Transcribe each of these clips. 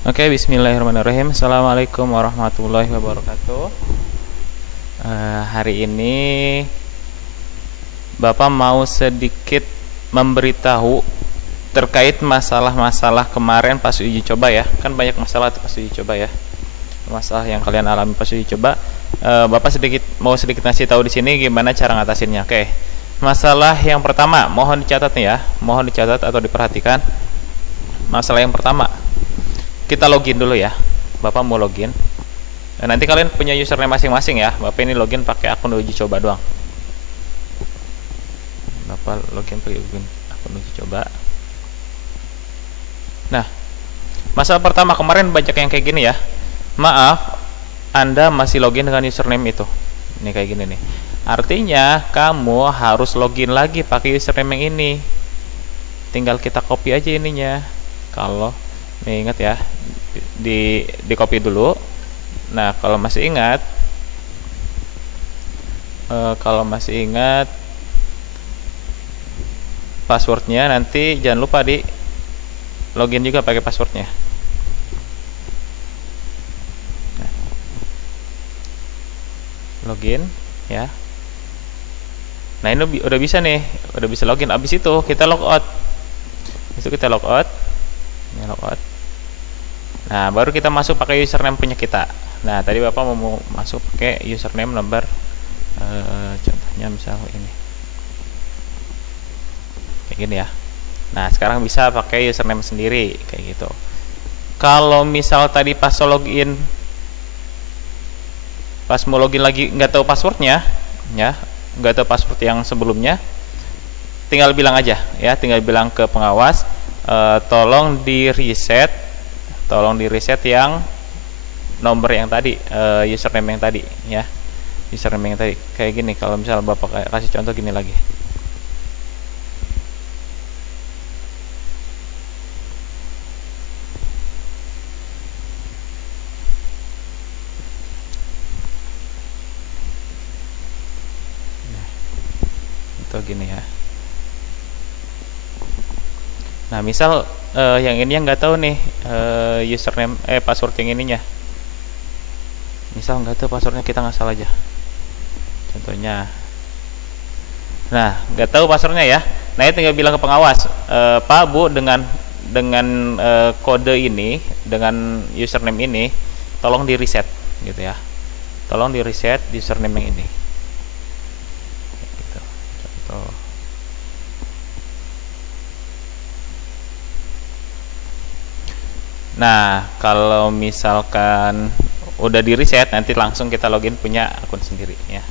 Oke, bismillahirrahmanirrahim. Assalamualaikum warahmatullahi wabarakatuh. Hari ini Bapak mau sedikit memberitahu terkait masalah-masalah kemarin pas uji coba ya. Kan banyak masalah pas uji coba ya. Masalah yang kalian alami pas uji coba. Bapak mau sedikit ngasih tahu di sini gimana cara ngatasinnya. Oke. Masalah yang pertama, mohon dicatat nih ya. Mohon dicatat atau diperhatikan. Masalah yang pertama, kita login dulu ya. Bapak mau login. Nanti kalian punya username masing-masing ya. Bapak ini login pakai akun uji coba doang. Bapak login pakai akun uji coba. Nah, masalah pertama kemarin banyak yang kayak gini ya. Maaf, Anda masih login dengan username itu. Ini kayak gini nih. Artinya kamu harus login lagi pakai username yang ini. Tinggal kita copy aja ininya. Kalau nih ingat ya, di copy dulu. Nah, kalau masih ingat passwordnya, nanti jangan lupa di login juga pakai passwordnya. Nah, login ya. Nah, ini udah bisa nih, udah bisa login. Abis itu kita logout. Ini logout. Nah, baru kita masuk pakai username punya kita. Nah, tadi Bapak mau masuk pakai username nomor contohnya misal ini. Kayak gini ya. Nah, sekarang bisa pakai username sendiri kayak gitu. Kalau misal tadi pas mau login lagi nggak tahu passwordnya ya, nggak tahu password yang sebelumnya, tinggal bilang aja ya, tinggal bilang ke pengawas, tolong di reset yang nomor yang tadi, username yang tadi ya, username yang tadi kayak gini. Kalau misalnya Bapak kasih contoh gini lagi, itu gini ya. Nah, misal yang ini yang nggak tahu nih, username password yang ininya, misal nggak tahu passwordnya, kita ngasal aja contohnya. Nah, nggak tahu passwordnya ya. Nah, ini tinggal bilang ke pengawas, Pak Bu, dengan kode ini, dengan username ini, tolong di reset gitu ya, tolong di reset username yang ini gitu. Contoh. Nah, kalau misalkan udah di reset, nanti langsung kita login punya akun sendiri ya.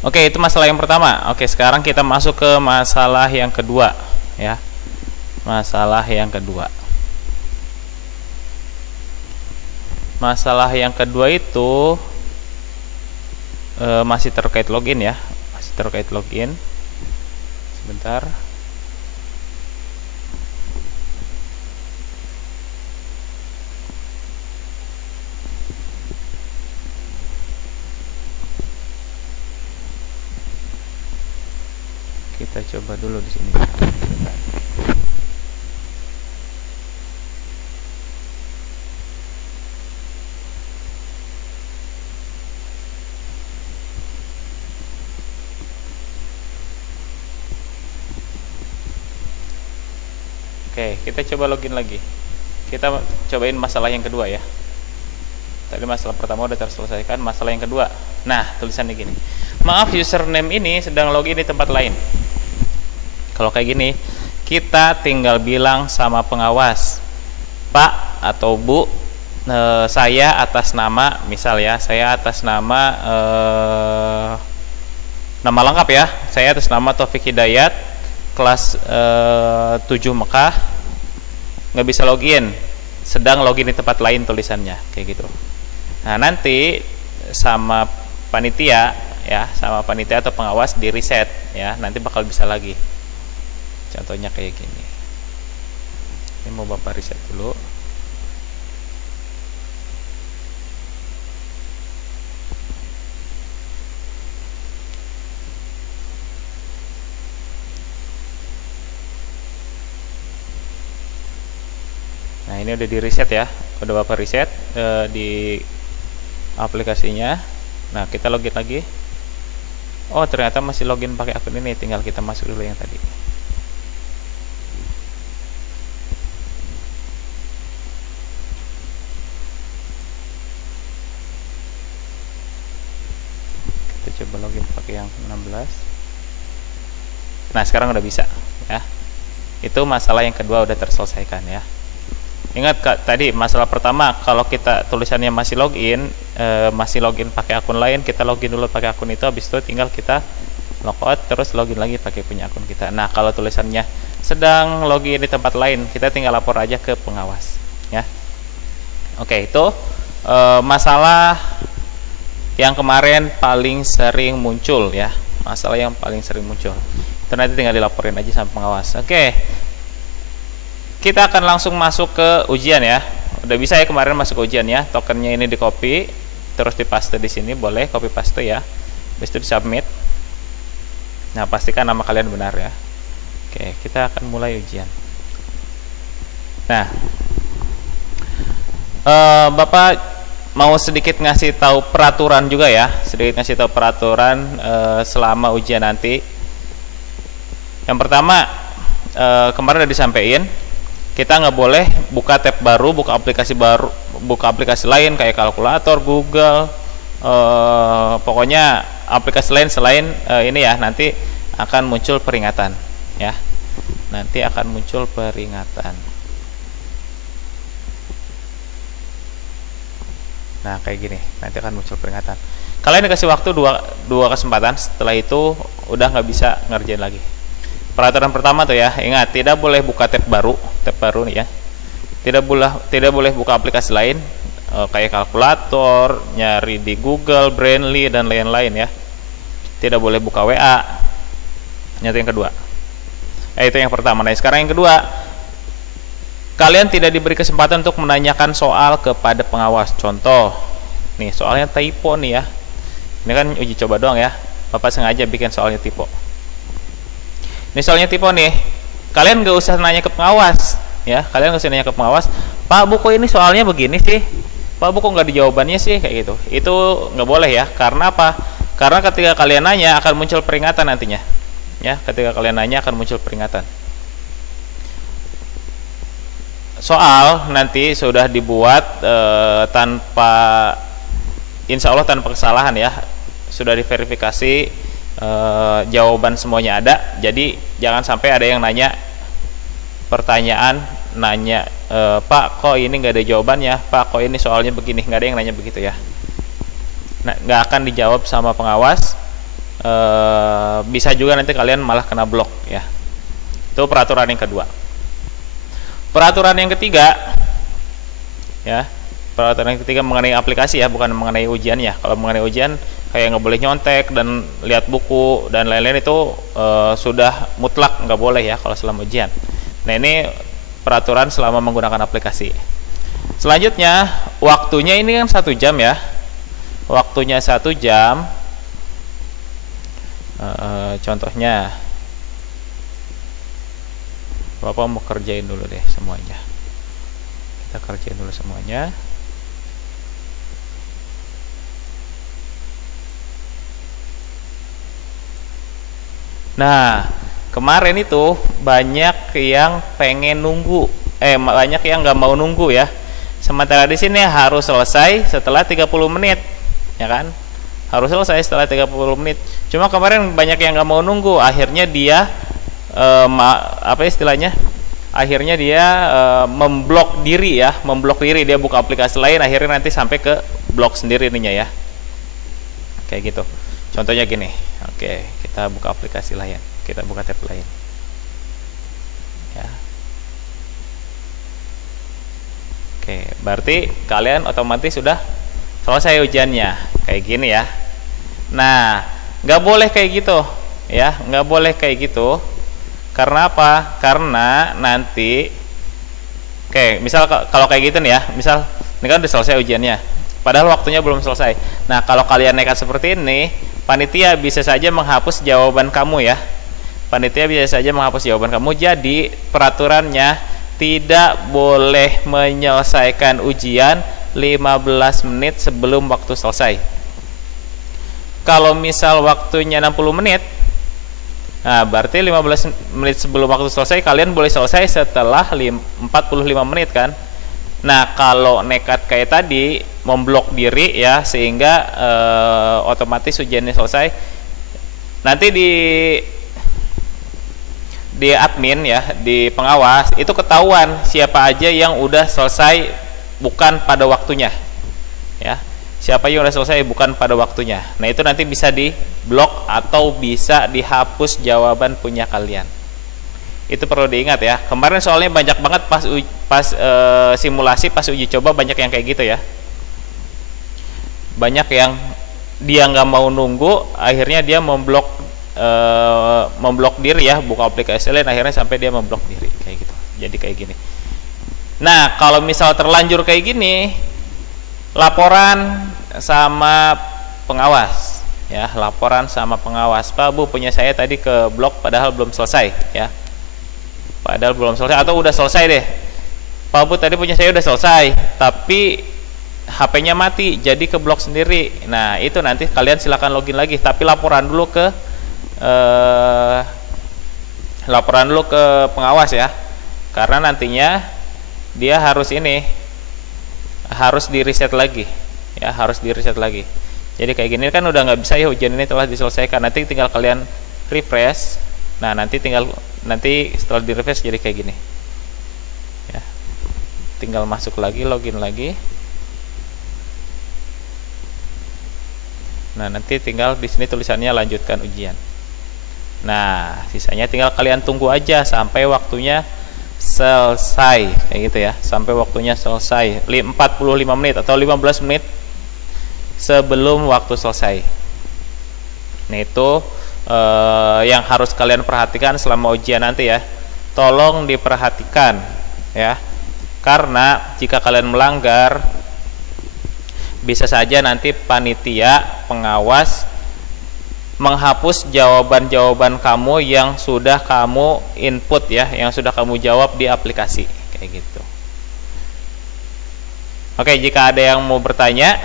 Oke, itu masalah yang pertama. Oke, sekarang kita masuk ke masalah yang kedua ya. Masalah yang kedua. Masalah yang kedua itu masih terkait login ya, masih terkait login. Sebentar. Kita coba dulu di sini. Oke, kita coba login lagi. Kita cobain masalah yang kedua ya. Tadi masalah pertama udah terselesaikan, masalah yang kedua. Nah, tulisannya gini. Maaf, username ini sedang login di tempat lain. Kalau kayak gini, kita tinggal bilang sama pengawas, Pak atau Bu, saya atas nama, misal ya, saya atas nama nama lengkap ya, saya atas nama Taufik Hidayat, kelas 7 Mekah, nggak bisa login, sedang login di tempat lain, tulisannya kayak gitu. Nah, nanti sama panitia ya, sama panitia atau pengawas di reset ya, nanti bakal bisa lagi. Contohnya kayak gini. Ini mau Bapak reset dulu. Nah, ini udah di reset ya, udah Bapak reset di aplikasinya. Nah, kita login lagi. Oh, ternyata masih login pakai akun ini, tinggal kita masuk dulu yang tadi. Kita coba login pakai yang 16. Nah, sekarang udah bisa ya. Itu masalah yang kedua udah terselesaikan ya. Ingat tadi masalah pertama, kalau kita tulisannya masih login pakai akun lain, kita login dulu pakai akun itu, habis itu tinggal kita logout terus login lagi pakai punya akun kita. Nah, kalau tulisannya sedang login di tempat lain, kita tinggal lapor aja ke pengawas ya. Oke, itu masalah yang kemarin paling sering muncul ya. Masalah yang paling sering muncul itu nanti tinggal dilaporin aja sama pengawas. Oke, kita akan langsung masuk ke ujian ya. Udah bisa ya kemarin masuk ke ujian ya. Tokennya ini di copy terus dipaste di sini, boleh copy paste ya. Habis itu di submit. Nah, pastikan nama kalian benar ya. Oke, kita akan mulai ujian. Nah, Bapak mau sedikit ngasih tahu peraturan juga ya. Sedikit ngasih tahu peraturan selama ujian nanti. Yang pertama, kemarin udah disampaikan, kita nggak boleh buka tab baru, buka aplikasi lain kayak kalkulator, Google, pokoknya aplikasi lain selain ini ya. Nanti akan muncul peringatan ya. Nanti akan muncul peringatan. Nah, kayak gini, nanti akan muncul peringatan. Kalian dikasih waktu dua kesempatan, setelah itu udah nggak bisa ngerjain lagi. Peraturan pertama tuh ya, ingat tidak boleh buka tab baru nih ya. Tidak boleh buka aplikasi lain kayak kalkulator, nyari di Google, Brainly dan lain-lain ya. Tidak boleh buka WA. Itu yang kedua. Itu yang pertama. Nah, sekarang yang kedua, kalian tidak diberi kesempatan untuk menanyakan soal kepada pengawas. Contoh, nih soalnya typo nih ya. Ini kan uji coba doang ya. Bapak sengaja bikin soalnya typo. Ini soalnya typo nih, kalian gak usah nanya ke pengawas ya. Kalian gak usah nanya ke pengawas, Pak Bu kok ini soalnya begini sih, Pak Bu kok nggak dijawabannya sih, kayak gitu. Itu nggak boleh ya. Karena apa? Karena ketika kalian nanya akan muncul peringatan nantinya ya. Ketika kalian nanya akan muncul peringatan. Soal nanti sudah dibuat tanpa, insya Allah tanpa kesalahan ya. Sudah diverifikasi, jawaban semuanya ada. Jadi jangan sampai ada yang nanya pertanyaan, Pak kok ini nggak ada jawabannya, Pak kok ini soalnya begini, nggak ada yang nanya begitu ya. Nah, nggak akan dijawab sama pengawas. Bisa juga nanti kalian malah kena blok ya. Itu peraturan yang kedua. Peraturan yang ketiga ya, peraturan yang ketiga mengenai aplikasi ya, bukan mengenai ujian ya. Kalau mengenai ujian kayak nggak boleh nyontek dan lihat buku dan lain-lain, itu sudah mutlak nggak boleh ya kalau selama ujian. Nah, ini peraturan selama menggunakan aplikasi. Selanjutnya, waktunya ini kan 1 jam ya. Waktunya 1 jam. Contohnya, Bapak mau kerjain dulu deh semuanya. Kita kerjain dulu semuanya. Nah, kemarin itu banyak yang pengen nunggu, banyak yang nggak mau nunggu ya. Sementara di sini harus selesai setelah 30 menit, ya kan? Harus selesai setelah 30 menit. Cuma kemarin banyak yang nggak mau nunggu, akhirnya dia apa istilahnya? Akhirnya dia memblok diri ya, dia buka aplikasi lain, akhirnya nanti sampai ke blok sendiri ininya ya. Kayak gitu. Contohnya gini. Oke, kita buka aplikasi lain, kita buka tab lain ya. Oke, berarti kalian otomatis sudah selesai ujiannya kayak gini ya. Nah, nggak boleh kayak gitu ya, nggak boleh kayak gitu. Karena apa? Karena nanti, oke, misal kalau kayak gitu nih ya, misal ini kan udah selesai ujiannya, padahal waktunya belum selesai. Nah, kalau kalian nekat seperti ini, panitia bisa saja menghapus jawaban kamu ya. Panitia bisa saja menghapus jawaban kamu. Jadi peraturannya tidak boleh menyelesaikan ujian 15 menit sebelum waktu selesai. Kalau misal waktunya 60 menit, nah berarti 15 menit sebelum waktu selesai kalian boleh selesai setelah 45 menit kan. Nah kalau nekat kayak tadi, memblok diri ya, sehingga otomatis ujiannya selesai, nanti di admin ya, di pengawas itu ketahuan siapa aja yang udah selesai bukan pada waktunya ya, siapa yang udah selesai bukan pada waktunya. Nah itu nanti bisa di blok atau bisa dihapus jawaban punya kalian. Itu perlu diingat ya. Kemarin soalnya banyak banget pas simulasi, pas uji coba banyak yang kayak gitu ya. Banyak yang dia nggak mau nunggu, akhirnya dia memblok diri ya, buka aplikasi lain, akhirnya sampai dia memblok diri kayak gitu. Jadi kayak gini. Nah kalau misal terlanjur kayak gini, laporan sama pengawas ya, laporan sama pengawas. Pak Bu, punya saya tadi ke blok padahal belum selesai ya, padahal belum selesai atau udah selesai deh. Pak Bu, tadi punya saya udah selesai tapi HP-nya mati jadi ke blok sendiri. Nah itu nanti kalian silakan login lagi, tapi laporan dulu ke pengawas ya, karena nantinya dia harus di reset lagi ya, harus di reset lagi. Jadi kayak gini kan udah nggak bisa ya, ujian ini telah diselesaikan, nanti tinggal kalian refresh. Nah nanti setelah di refresh jadi kayak gini ya, tinggal masuk lagi, login lagi. Nah nanti tinggal di sini tulisannya lanjutkan ujian. Nah sisanya tinggal kalian tunggu aja sampai waktunya selesai kayak gitu ya, sampai waktunya selesai 45 menit atau 15 menit sebelum waktu selesai. Nah itu yang harus kalian perhatikan selama ujian nanti ya, tolong diperhatikan ya, karena jika kalian melanggar bisa saja nanti panitia pengawas menghapus jawaban-jawaban kamu yang sudah kamu input ya, yang sudah kamu jawab di aplikasi kayak gitu. Oke, jika ada yang mau bertanya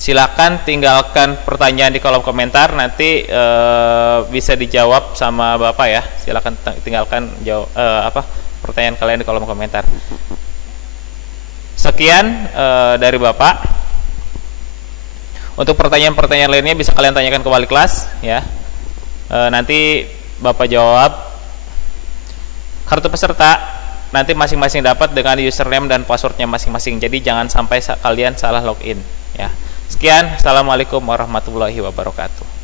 silakan tinggalkan pertanyaan di kolom komentar, nanti bisa dijawab sama Bapak ya. Silakan tinggalkan pertanyaan kalian di kolom komentar. Sekian dari Bapak. Untuk pertanyaan-pertanyaan lainnya bisa kalian tanyakan ke wali kelas ya. Nanti Bapak jawab. Kartu peserta nanti masing-masing dapat dengan username dan passwordnya masing-masing. Jadi jangan sampai kalian salah login ya. Sekian, assalamualaikum warahmatullahi wabarakatuh.